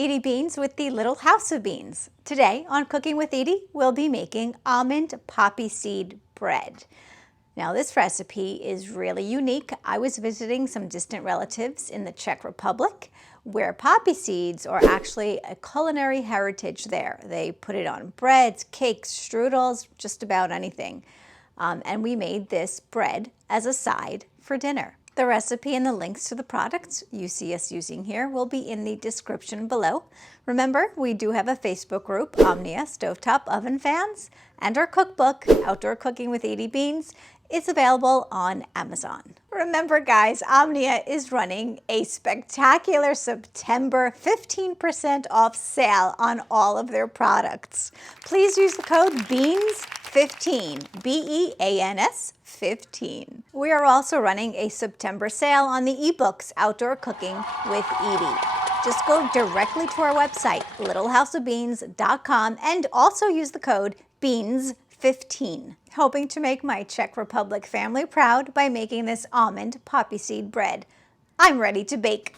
Edie Beans with the Little House of Beans. Today on Cooking with Edie, we'll be making almond poppy seed bread. Now this recipe is really unique. I was visiting some distant relatives in the Czech Republic where poppy seeds are actually a culinary heritage there. They put it on breads, cakes, strudels, just about anything. And we made this bread as a side for dinner. The recipe and the links to the products you see us using here will be in the description below. Remember, we do have a Facebook group, Omnia Stovetop Oven Fans, and our cookbook, Outdoor Cooking with Edie Beans, is available on Amazon. Remember guys, Omnia is running a spectacular September 15% off sale on all of their products. Please use the code BEANS15, B-E-A-N-S 15. We are also running a September sale on the ebooks Outdoor Cooking with Edie. Just go directly to our website, littlehouseofbeans.com, and also use the code BEANS15. Hoping to make my Czech Republic family proud by making this almond poppy seed bread. I'm ready to bake.